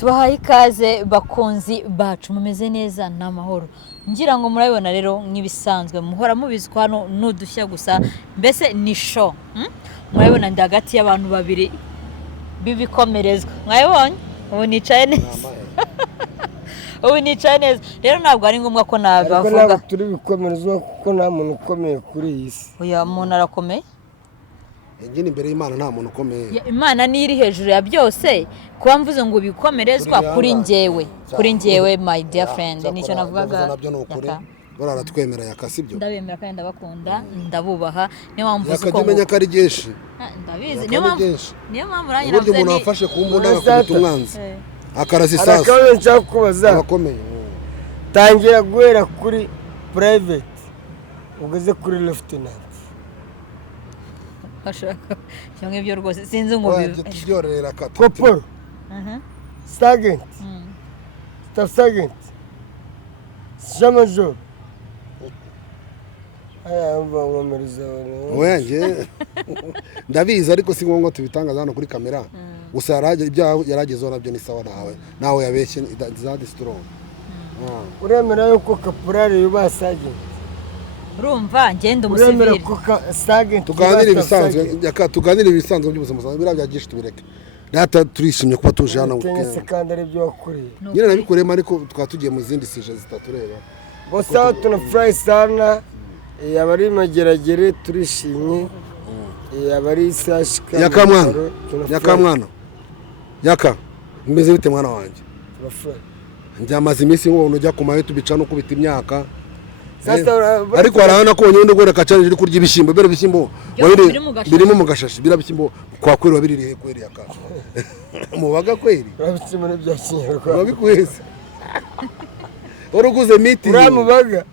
tubahaye ikaze bakunzi bacu mumeze neza n'amahoro ngira ngo murabibona rero nk'ibisanzwe muhora mubizi ko hano nudushya gusa mbese ni show murabibona ndi hagati y'abantu babiri bibikomerezwa mwabibonye ubu nicaye neza ubu nicaye neza rero ntabwo ari ngombwa ko nabavuga turi bikomerezwa kuko nta muntu ukomeye kuri iyi si oya muntu arakomeye Engine imbere y'Imana nta muntu ukomeye. Imana ni iri hejuru ya byose kuba mvuze ngo bikomerezwa kuri njyewe my dear friend nicyo navugaga nabyo nukuri bararatwemera yakasibyo ndabemera kandi ndabakunda ndabubaha niyo mpamvu uko yakajimenya kari geshi ndabizi niyo mpamvu uranye navuze umuntu afashe ku mbunda agakubita umwanzi akarazisasa akabaye nshaka kubaza abakomeye tangira guhera kuri private ugeze kuri lieutenant bashaka cyangwa ibyo rwose sinzi ngo byorera kata koporo sergeant staff sergeant major aya ngomeriza oyange ndabizi ariko si ngombwa tubitangaza hano kuri kamera gusa yaragezeho nabyo ni sawa nawe yabeshye izadi strong uremera yuko kaporari yuba sergeant urumva ngende umusivili tuganire ibisanzwe by'ubuzima bira byagisha tubireke data turishimye kuba tuje hano sekandari byo wakoreye nyine nabikorema ariko twatugiye mu zindi sije zitatureba bosa tunafurahi sana yabari mageragere turishimye yabari sashika yakamwana yaka mbeze bite mwana wanje turafurahi njyamaze iminsi ngo unujya kumaye tubica no kubita imyaka ariko harana ko nyundo gore kacanje iri kurya ibishimbo bere bishimbo birimo mu gashashi birabishimbo kwa kweri wabiririye kweri yaka mubaga kweri babishimbo n'ibya kinyarwanda babikwese oruguze miti uramubaga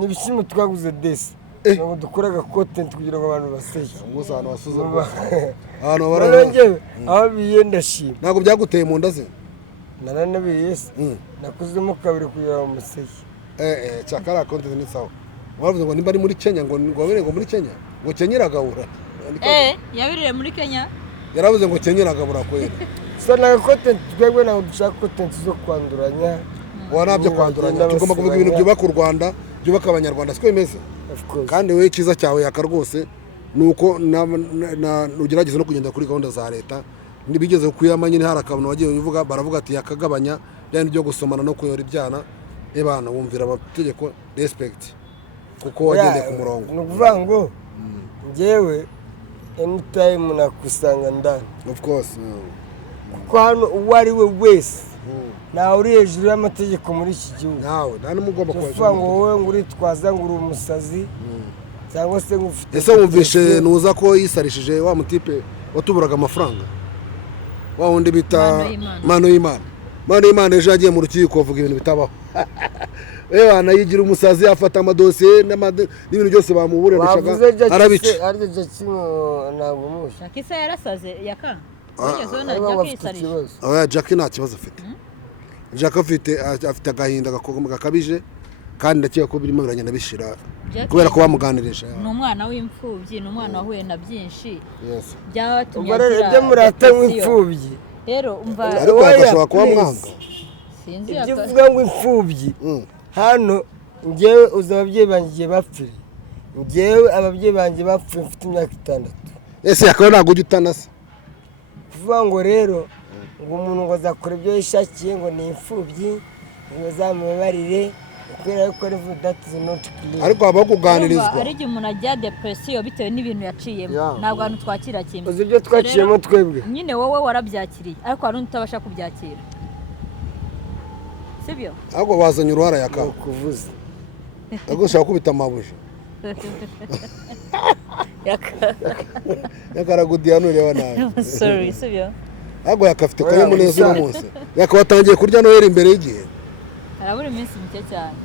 nibishimbo twaguze desi ngo dukoraga content kugira ngo abantu baseke gusa hano basuze hano barangije aho biyenda shima ntago byaguteye mu nda ze naranabiye nakuzemo kabiri kugira ngo museke chakara content ni sawa wavuze ngo nimba ari muri Kenya ngo wabere ngo muri Kenya ngo Kenyera gabura yabirire muri Kenya yaravuze ngo Kenyera gabura kwera sana content twebwe na dushaka content zo kwanduranya wanabyo kwanduranya tugomba kuvuga ibintu byubaka u Rwanda byubaka abanyarwanda siko imeze kandi we kiza cyawe yaka rwose nuko ugerageza no kugenda kuri gahunda za leta nibigeze kuyamanye harakabona wagiye uvuga baravuga ati yakagabanya byandi byo gusomana no kuyora ibyana ebana wumvira amategeko respect kuko wagende ku murongo nukuvuga ngo ngewe anytime nakusanga ndani of course kuko hano uwari we wese nawe uri hejuru y'amategeko muri iki gihugu nawe nta n'umugomba kuvuga ngo wowe ngo uritwaza ngo uri umusazi cyangwa se ngo ufite ese wumvishe nuza ko yisarishije wa mutipe watuburaga amafaranga wa wundi bita mano y'Imana ejo yagiye mu rukiko avuga ibintu bitabaho wana yigira umusazi afata amadosiye n'ibintu byose bamuburenishaga arabica aryo Jackie ntabwo musha Jackie yarasaze yaka Jackie nta kibazo afite Jackie afite agahinda gakabije kandi ndakiye ko birimo biragenda bishira kubera ko bamuganirije ni umwana w'imfubyi ni umwana wahuye na byinshi byatumye ibyo murata w'imfubyi rero umva ariko agashobora kuba mwanga sinzi ibyo uvuga ngo imfubyi hano ngewe uzi ababyeyi banjye bapfire ngewe ababyeyi banjye bapfuye mfite imyaka 6 ese yakaba ntabwo ujya utanasa kuvuga ngo rero ngo umuntu ngo azakora ibyo yishakiye ngo ni imfubyi ngo zamubabarire kubera ko ari that is not clear ariko aba kuganirizwa ari igihe umuntu ajya depression bitewe n'ibintu yaciyemo ntabwo abantu twakira kimwe uzi ibyo twaciyemo twebwe nyine wowe warabyakiriye ariko hari undi utabasha kubyakira sibyo ahubwo bazanye uruhara yakaba kuvuza ahubwo ushaka kubita amabuje yakaragudiya nureba nawe sorry sibyo ahubwo yakafite kare muneza uno munsi yakabatangiye kurya noheri imbere y'igihe harabura iminsi mike cyane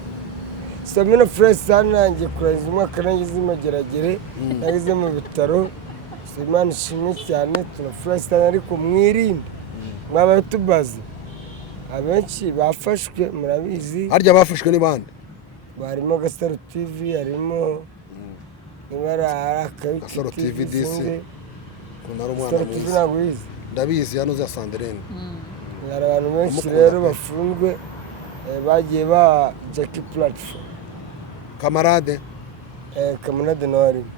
Samina Fresh sana ngiye kurangiza umwaka nangize imageragere nagize mu bitaro Simana shimwe cyane tuna Fresh sana ariko mwirinde mwabaye tubaze abenshi bafashwe murabizi harya bafashwe ni bande barimo Gasaro TV harimo ibara Gasaro TV DC kunara umwana mwiza ndabizi hano za Sandrine hari abantu benshi rero bafunzwe bagiye ba Jackie Platform Kamarade nawe arimo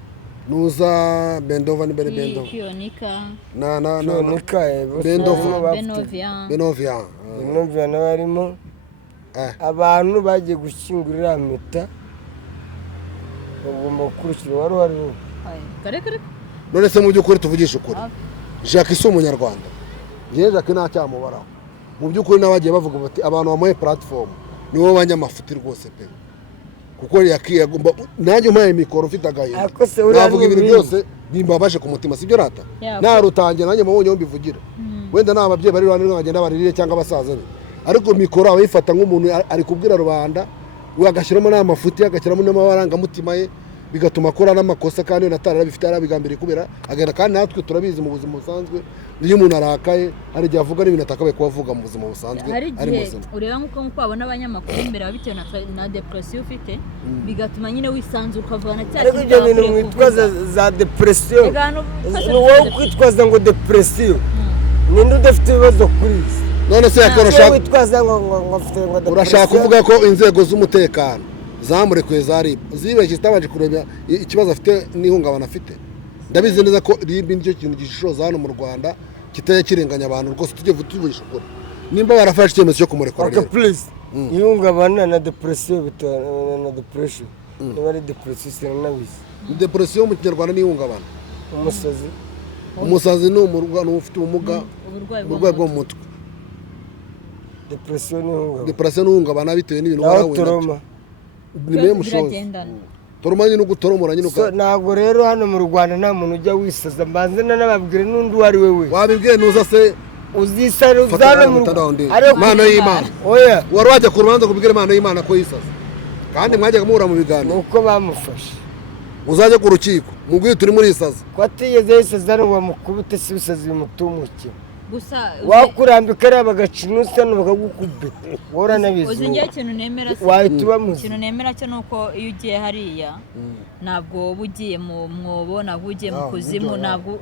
nuza Bendova ni Bendova Kionika na Kionika Bendova Benovia nawe arimo abantu bagiye gushyingurira mpeta bagomba gukurikira wari uhari kare none se mu by'ukuri tuvugisha ukuri Jackie si umunyarwanda njyewe Jackie nta cyamubaraho mu by'ukuri n'abagiye bavuga bati abantu bamuhe platform nibo banyamafuti rwose pe kuko yakiyagomba nanjye umpaye mikoro mfite agahinda navuga ibintu byose bimbabaje ku mutima sibyo rata narutangiye nanjye mubonye aho mbivugira wenda nta babyeyi bari rwanda bagenda baririre cyangwa abasaza be ariko mikoro abayifata nk'umuntu ari kubwira rubanda we agashyiramo n'amafuti agashyiramo n'amarangamutima ye bigatuma akora n'amakosa kandi natara bifite arabigambiriye kubera agenda kandi natwe turabizi mu buzima busanzwe iyo umuntu arakaye hari igihe avuga n'ibintu atakabaye kubavuga mu buzima busanzwe ari muzima ureba nk'uko babona abanyamakuru imbere bitewe na depression ufite bigatuma nyine wisanzura ukavuga na cyane ibyo bintu mwitwaza za depression ni wowe kwitwaza ngo depression ninde udafite ibibazo kuri isi none se yakorosha witwaza ngo afite ngo depression urashaka kuvuga ko inzego z'umutekano zamurekuye zari zibeshye zitabanje kureba ikibazo afite n'ihungabana afite ndabizi neza ko ribi nicyo kintu gishoza hano mu Rwanda kitajya kirenganya abantu rwose tujye tuvugisha ukuri nimba barafashe icyemezo cyo kumurekura rero please ihungabana na depression na depression niba ari depression sinabizi depression mu Kinyarwanda ni ihungabana umusazi ni umurwayi ufite ubumuga uburwayi bwo mu mutwe depression ni ihungabana bitewe n'ibintu warahuye nimwe mushoze toromanye no gutoromora nyine ntabwo rero hano mu Rwanda nta muntu ujya wisaza mbanze n'ababwire n'undi wari we wabibwiye nuza se uzisara uzana mu Imana y'Imana oya wari wajya ku rubanza kubwira Imana y'Imana ko yisaza kandi mwajyaga muhura mu biganiro nuko bamufashe uzajya ku rukiko mubwiye turi muri isaza ko atigeze yisaza ngo bamukubite si bisaza bimutumuke gusa wakurambika ari abagacinusa bakagukubita wora nabizi uzi ngiye ikintu nemera ikintu nemera cyo nuko iyo ugiye hariya ntabwo uba ugiye mu mwobo ntabwo ugiye mu kuzimu ntabwo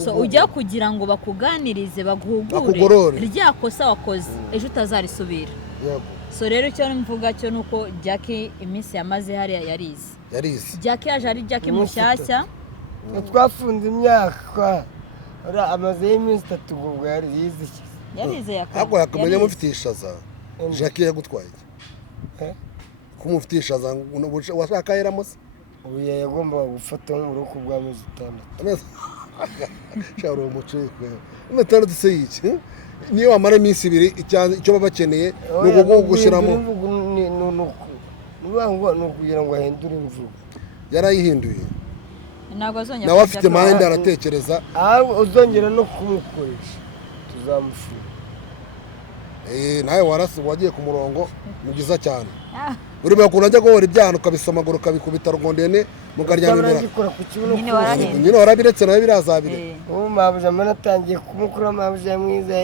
so ujya kugira ngo bakuganirize baguhugure rya kosa wakoze ejo utazarisubira so rero icyo mvuga cyo nuko Jackie iminsi yamaze hariya yarize Jackie yaje ari Jackie mushyashya twafunze imyaka amaze iminsi 3 ubwo yarize ako yakamenya mufite ishaza Jackie yagutwaye kumuftishaza washaka yeramose ubu yagomba gufata mu ruko bwa mezi 6 cyaro umucikwe imetara duseyiki niyo wamara iminsi 2 icyo babakeneye nuko gushiramo no kugira ngo ahindure imvugo yarayihinduye ntabwo azongera nawe afite mind aratekereza uzongera no kumukoresha tuzamufunga nawe warasi wagiye ku murongo ni byiza cyane uri bakunda ajya guhora ibyana ukabisomagura ukabikubita rugondene mukaryamira nyine warabiretse nawe birazabire ubu mabuja mbona atangiye kumukura mabuja mwiza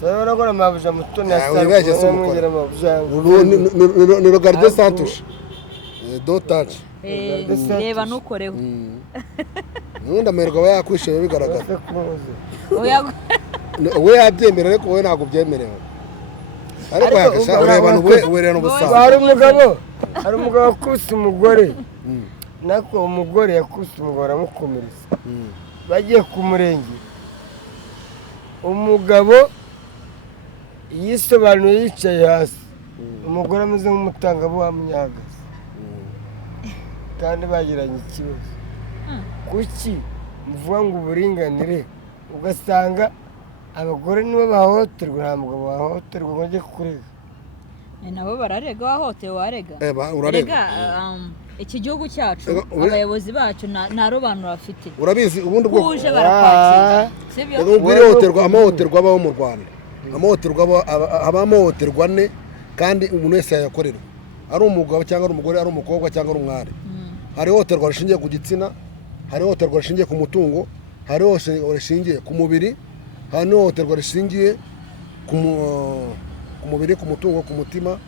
so nakora mabuja mutoni asanga mwongera mabuja ni regarde santush do touch reba nukoreho nundi amerwa yakwishije bigaragara we yabyemera ariko we ntabwo byemerewe ariko yakasha ureba n'ubuwerera n'ubusaza hari umugabo wakuse umugore nako umugore yakuse umugore amukomeretsa bagiye ku murenge umugabo yisobanuye yicaye hasi umugore ameze nk'umutangabuhamya yahagaze kandi bagiranye ikibazo kuki muvuga ngo uburinganire ugasanga abagore nibo bahohoterwa nta mugabo wahohoterwa ngo ajye kurega nabo bararega wahohotewe warega urarega iki gihugu cyacu abayobozi bacu nta robanura bafite urabizi ubundi bwo kuje barakwakira sibyo amahohoterwa abaho mu Rwanda amahohoterwa abamohoterwa ne kandi umuntu wese yayakorera ari umugabo cyangwa ari umugore ari umukobwa cyangwa ari umwari hari ihohoterwa rishingiye ku gitsina hari ihohoterwa rishingiye ku mutungo hari ihohoterwa rishingiye ku mubiri hari n'ihohoterwa rishingiye ku mubiri ku mutungo ku mutima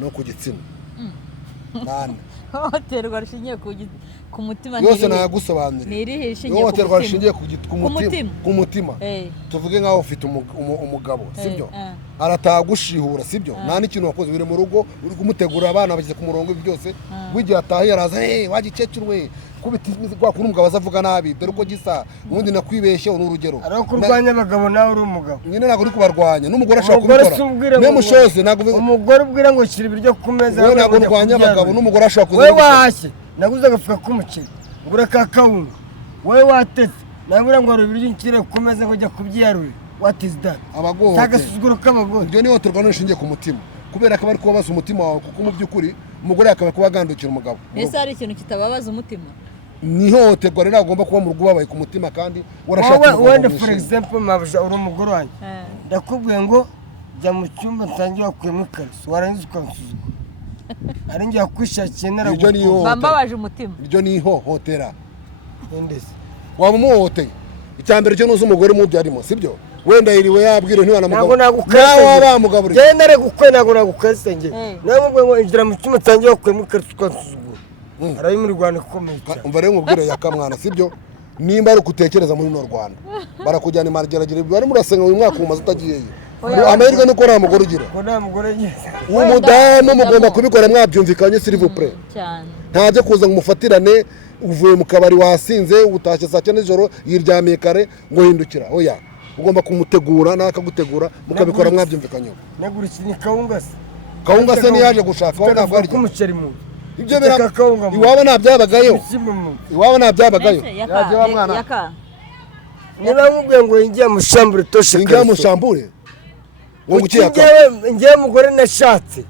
no ku gitsina ihohoterwa rishingiye ku mutima yose nayagusobanurira ntirihe ishingiye ihohoterwa rishingiye ku mutima tuvuge nk'aho ufite umugabo sibyo arataha gushihura sibyo nta n'ikintu wakoze biri mu rugo uri kumutegurira abana bageze ku murongo byose w'igihe atahiye araza wagikecuru we kubita kwa kuri umugabo azavuga nabi dore uko gisa ubundi nakwibeshye ni urugero ari kurwanya abagabo nawe uri umugabo nyine ntabwo uri kubarwanya n'umugore ashaka kubikora niyo mushoze ntabwo umugore ubwira ngo shyira ibiryo ku meza wowe ntabwo urwanya abagabo n'umugore ashaka kuza wowe wahashye naguze agafuka k'umuceri ngura ka kawunga wowe watetse nabura ngo ibiryo nshyire ku meza ngo jya kubyiyarurira what is that abagohote tagasuzuguro k'abagore ibyo ni ihohoterwa rishingiye ku mutima kubera ko bari kubabaza umutima wawe kuko mu by'ukuri umugore akaba kuba agandukira umugabo ese hari ikintu kitababaza umutima ni ihohoterwa rero agomba kuba mu rugo ubabaye ku mutima kandi warashaka wenda for example mabuja uri umugore wanjye ndakubwiye ngo jya mu cyumba nsange wakuyemo ikariso warangiza ukansuzugura ari njye wakwishakiye bambabaje umutima iryo ni ihohotera waba umuhohoteye icya mbere cyo nuzi umugore umubyarimo sibyo wenda yiriwe yabwire ntiwanamugabo nawe wabamugaburiye genda ari gukwe ntabwo nagukarisa njye nawe mubwiye ngo injira mu cyumba nsange wakuyemo ikariso ukansuzugura arayi muri Rwanda ikomeye cyane umva rero nkubwire yakamwana sibyo nimba ari gutekereza muri no Rwanda barakujyana imargeragere bari murasenga uyu mwaka umaze utagiyeyo amahirwe nuko nta mugore ugira umudamu mugomba kubikora mwabyumvikanye s'il vous plaît ntajye kuza ngo umufatirane uvuye mu kabari wasinze utashye saa 9 z'ijoro yiryamiye kare ngo hindukira oya ugomba kumutegura nakagutegura mukabikora mwabyumvikanye nagurikini kawungase kawungase ni yaje gushaka aho ntabwo ari kumuceri mu ibyo bira iwabo nabyabagayo iwabo nabyabagayo yaje wa mwana niba nkubwiye ngo ingiye mu shambure toshe ingiye mu shambure ngo gukiyaka ngiye mugore nashatse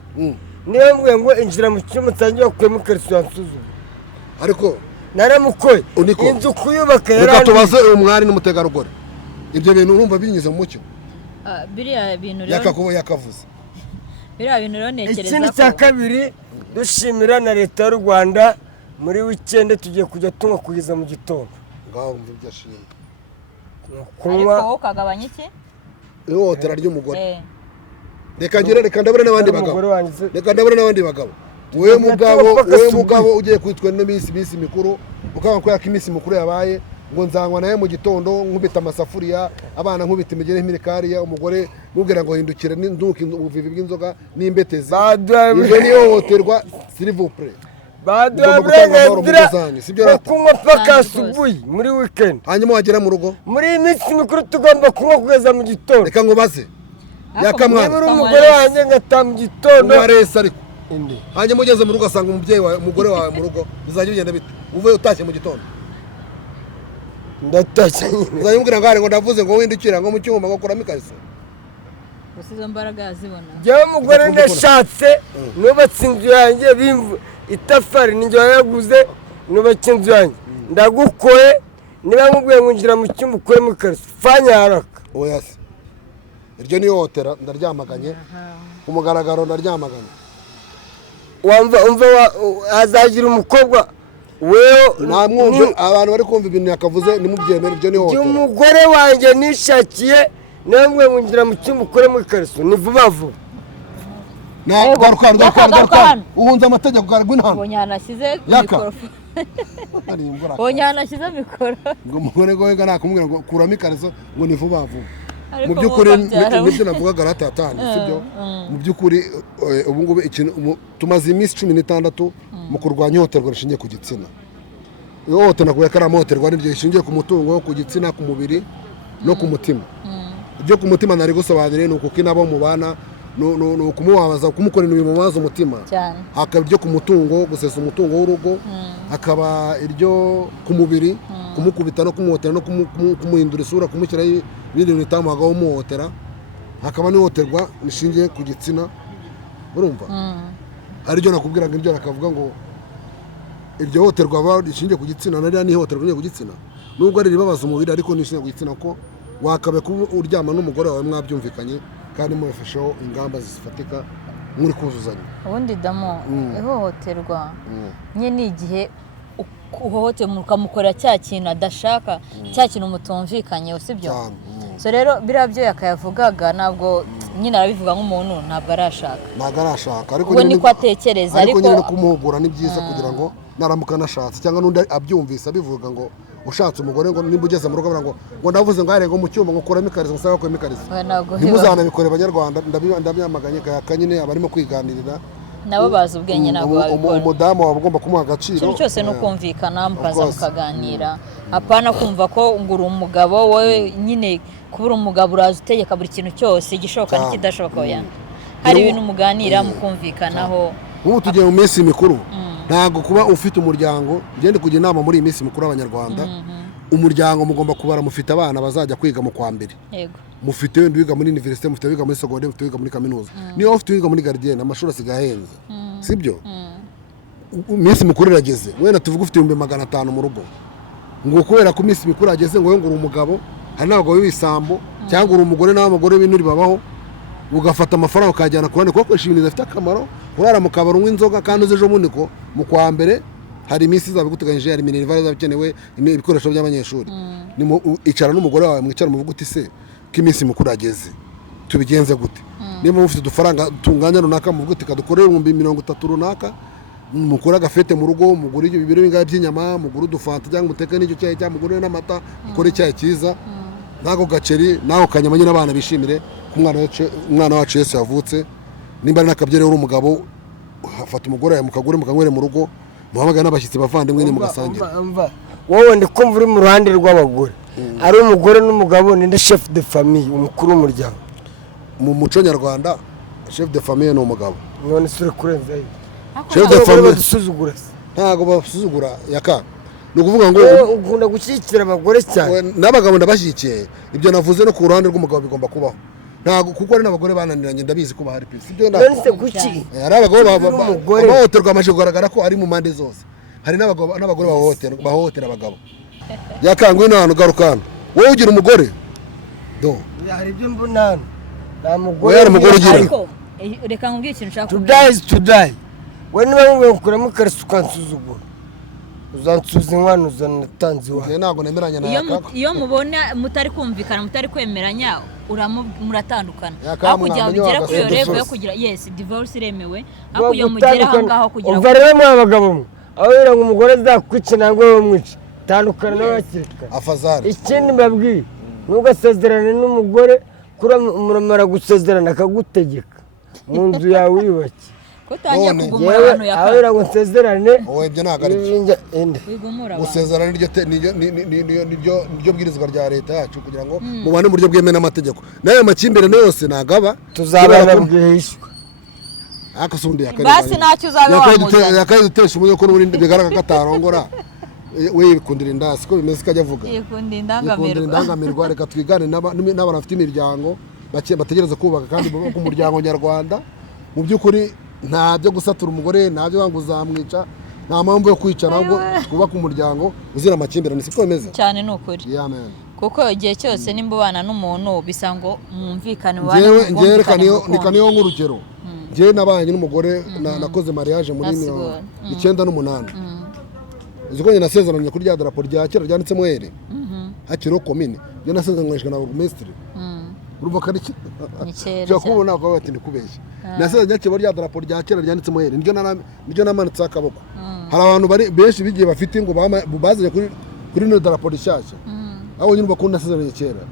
niba nkubwiye ngo injira mu cyumba nsangiye kuyemo ikariso yansuzuma ariko naramukoye inzu kuyubaka reka tubaze umwari n'umutegarugori ibyo bintu urumva binyuze mu mucyo biriya bintu rero yakavuze biriya bintu rero nekereza ko ikindi cya kabiri dushimira na leta y'u Rwanda muri weekend tugiye kujya tunywa kugeza mu gitondo ngaho umva ibyo ashimye ariko ukagabanya iki ihohotera ry'umugore reka ndabure n'abandi bagabo wowe mugabo ugiye kwitwa n'iminsi mikuru ukaba ko iminsi mikuru yabaye ngo nzangwa nawe mu gitondo nkubita amasafuriya abana nkubita imigere nk'imikariya umugore mubwira ngo hindukire n'induka ubuvivi bw'inzoga n'imbetezi ibyo ni ihohoterwa s'il vous plaît baduha uburenganzira kunywa paka asubuhi muri weekend hanyuma wagera mu rugo muri iyi minsi mikuru tugomba kunywa kugeza mu gitondo reka ngo baze yakamwana niba uri umugore wanjye ngataha mu gitondo warese ariko hanyuma ugeze mu rugo asanga umugore wawe mu rugo bizajya bigenda bite uvuye utashye mu gitondo ndatashye uzajya umbwira ngo ngo ndavuze ngo windukira ngo mu cyumba ngo kuramo ikariso gusa izo mbaraga yazibona njyewe umugore ndashatse nubatse inzu yanjye itafari ninjye wayaguze nubatse inzu yanjye ndagukoye niba nkubwiye ngo injira mu cyumba ukuyemo ikariso fanya haraka oya se iryo ni ihohotera ndaryamaganye ku mugaragaro ndaryamaganye umva azagira umukobwa wewe namwumve abantu bari kumva ibintu yakavuze nimubyemere ibyo ni ihohotera umugore wanjye nishakiye niba nkubwiye ngo injira mu cyumba ukuremo ikariso ni vuba vuba garuka uhunze amategeko garagwa intano bonyanashyize mikrofone bonyanashyize mikoro ngo umugore gohega nakumubwira ngo kuramo ikariso ngo ni vuba vuba mu by'ukuri nibyo navugaga ratatanye sibyo mu by'ukuri ubu ngubu tumaze iminsi 16 mu kurwanya ihohoterwa rishingiye ku gitsina ihohoterwa kuko ari amahohoterwa n'ibyo rishingiye ku mutungo ku gitsina ku mubiri no ku mutima ibyo ku mutima nari gusobanurira ni uko inabo mubana no kumubabaza kumukorera ibintu bimubaza umutima hakaba iryo ku mutungo gusesa umutungo w'urugo hakaba iryo ku mubiri kumukubita no kumuhotera no kumuhindura isura kumushyiraho ibindi bintu bitamagaho umuhotera hakaba n'ihohoterwa rishingiye ku gitsina urumva ariryo nakubwiraga iryo nakavuga ngo iryo hohoterwa rishingiye ku gitsina nariya ni ihohoterwa rishingiye ku gitsina nubwo ari ribabaza umubiri ariko nishingiye ku gitsina ko wakabaye kuba uryama n'umugore wawe mwabyumvikanye kandi mubafasheho ingamba zifatika muri kuzuzanya ubundi damo ihohoterwa nye ni igihe uhohoteye ukamukorera cya kintu adashaka cya kintu mutumvikanye usibyo so rero biriya byo yakayavugaga ntabwo nyine arabivuga nk'umuntu ntabwo arashaka ariko we niko atekereza ariko nyine kumuhugura ni byiza kugira ngo naramuka anashatse cyangwa n'undi abyumvise abivuga ngo ushatse umugore ngo nimba ugeze mu rugo ngo ndavuze ngo ngo mu cyuma ngo kuramo ikariso musaba ko imikariso ntimuzanabikore Banyarwanda ndabyamaganye kanyine abarimo kwiganirira nabo bazi ubwenge ntabwo babikora umudamu waba ugomba kumuha agaciro ikintu cyose ni ukumvikana mukaza mukaganira apana kumva ko ngura umugabo wowe nyine kubura umugabo uraza utegeka buri kintu cyose igishoboka n'ikidashoboka hari ibintu muganira mukumvikanaho nk'ubu tugiye mu minsi mikuru ntabwo kuba ufite umuryango ngende kujya inama muri iyi minsi mikuru y'Abanyarwanda umuryango mugomba kubara mufite abana bazajya kwiga mu kwa mbere mufite wenda wiga muri universite mufite wiga muri secondaire mufite wiga muri kaminuza niyo ufite wiga muri gardienne amashuri asigaye ahenze sibyo iminsi mikuru irageze wenda tuvuga ufite 500 mu rugo ngo kubera ko iminsi mikuru ageze ngo ngura umugabo hari n'abagabo b'isambo cyangwa uri umugore n'abagore b'inuri babaho ugafata amafaranga ukajyana kurane kuko ibintu bifite akamaro kurara mu kabaro nk'inzoga kandi uzejo muniko mu kwa mbere hari iminsi zabiguteganyije hari minerval zabukenewe ibikoresho by'abanyeshuri icara n'umugore wawe mwicara muvuga uti se ko iminsi mikuru ageze tubigenze gute niba mufite udufaranga tunganya runaka muvuga uti kadukorere 30 runaka mukora agafete mu rugo mugura ibiro bingahe by'inyama mugura udufanta cyangwa muteke n'icyo cyayi cyangwa mugure n'amata mukore icyayi cyiza nako gaceri naho kanyamanye n'abana bishimire umwana wacu Yesu yavutse nimba ari nakabyere uri umugabo afata umugore mukagure mukanywere mu rugo muhamagara n'abashyitsi bavandimwe ni mugasangira wowe ndi kumva uri mu ruhande rw'abagore ari umugore n'umugabo ni chef de famille umukuru w'umuryango mu muco nyarwanda chef de famille ni umugabo none sure kurenza chef de famille dusuzugura ntago basuzugura yaka ni ukuvuga ngo ukunda gushyigikira abagore cyane n'abagabo ndabashyigikiye ibyo navuze no ku ruhande rw'umugabo bigomba kubaho ntago kuko ari n'abagore bananiranye ndabizi ko bahari pe sibyo ndetse kuki ari abagabo bahohoterwa amaje kugaragara ko ari mu mande zose hari n'abagore bahohotera abagabo yakangwe n'ahantu garukana wowe ugira umugore do hari ibyo mbona nta mugore yari umugore ugira reka nkubwire ikintu nshaka to die we niba mubwiye kuramo ikariso ukansuzugura uzansubiza inkwano uzanatanze iwawe ntabwo nemeranya na iyo mubona mutari kumvikana mutari kwemeranya muratandukana aho kugira ngo bigere kuri iyo revo yo kugira divorce iremewe aho kugira ngo mugere aho ngaho kugira ngo rero mwa bagabo mwe aho rero ngo umugore azakwica ntabwo wowe mwica tandukana n'abakirikana afazari ikindi mbabwiye ntugasezerane n'umugore muramara gusezerana akagutegeka mu nzu yawe wiyubake kutangiye kugumura abantu aho rero ngo nsezerane wowe ibyo ntabwo ari byo gusezerana niryo bwirizwa rya leta yacu kugira ngo mubane mu buryo bwemewe n'amategeko n'ayo makimbirane yose nagaba tuzabana bwihishwa akasundi basi ntacyo uzabibamuzanye yakayidutesha umwe ko n'ubundi bigaragara ko atarongora we yikundira inda siko bimeze ko ajya avuga yikundira indangamirwa reka twigane n'abantu bafite imiryango bategereza kubaka kandi ku muryango nyarwanda mu by'ukuri nta byo gusatura umugore nta byo wanga uzamwica nta mpamvu yo kwica nabwo twubaka umuryango uzira amakimbirane siko bimeze cyane ni ukuri kuko igihe cyose nimba ubana n'umuntu bisa ngo mwumvikane njyewe reka niyo nk'urugero njyewe nabanye n'umugore nakoze mariage muri 1998 uziko njye nasezeranye kuri rya darapo rya kera ryanditsemo ere hakiriho komine njye nasezeranyijwe na burugumesitiri urumva ko ari cyo kubona ko bati ndikubeshya nasezeranye kibo rya darapo rya kera ryanditsemo ere niryo namanitse akaboko hari abantu benshi bigiye bafite ngo bazanye kuri no darapo rishyashya aho nyine bakunda nasezeranye kera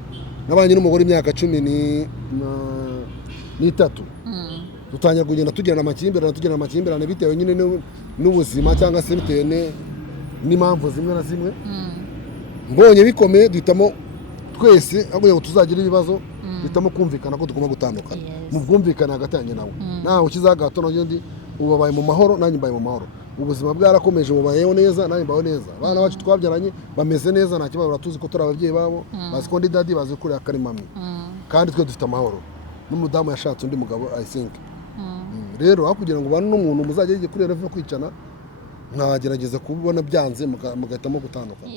nabanye n'umugore imyaka 13 dutangira kugenda tugirana amakimbirane bitewe nyine n'ubuzima cyangwa se bitewe n'impamvu zimwe na zimwe mbonye bikomeye duhitamo twese aho ngo tuzagira ibibazo duhitamo kumvikana ko tugomba gutandukana mu bwumvikane hagati yanjye nawe nawe ukizagato n'undi ubabaye mu mahoro nanjye mbaye mu mahoro ubuzima bwarakomeje bubayeho neza nanjye mbaho neza abana bacu twabyaranye bameze neza nta kibazo batuzi ko turi ababyeyi babo bazi ko ndi dadi bazi ko ari mami kandi twe dufite amahoro n'umudamu yashatse undi mugabo I think rero aho kugira ngo ubane n'umuntu muzajya kuri revo kwicana nkagerageza kubona byanze mugahitamo gutandukana.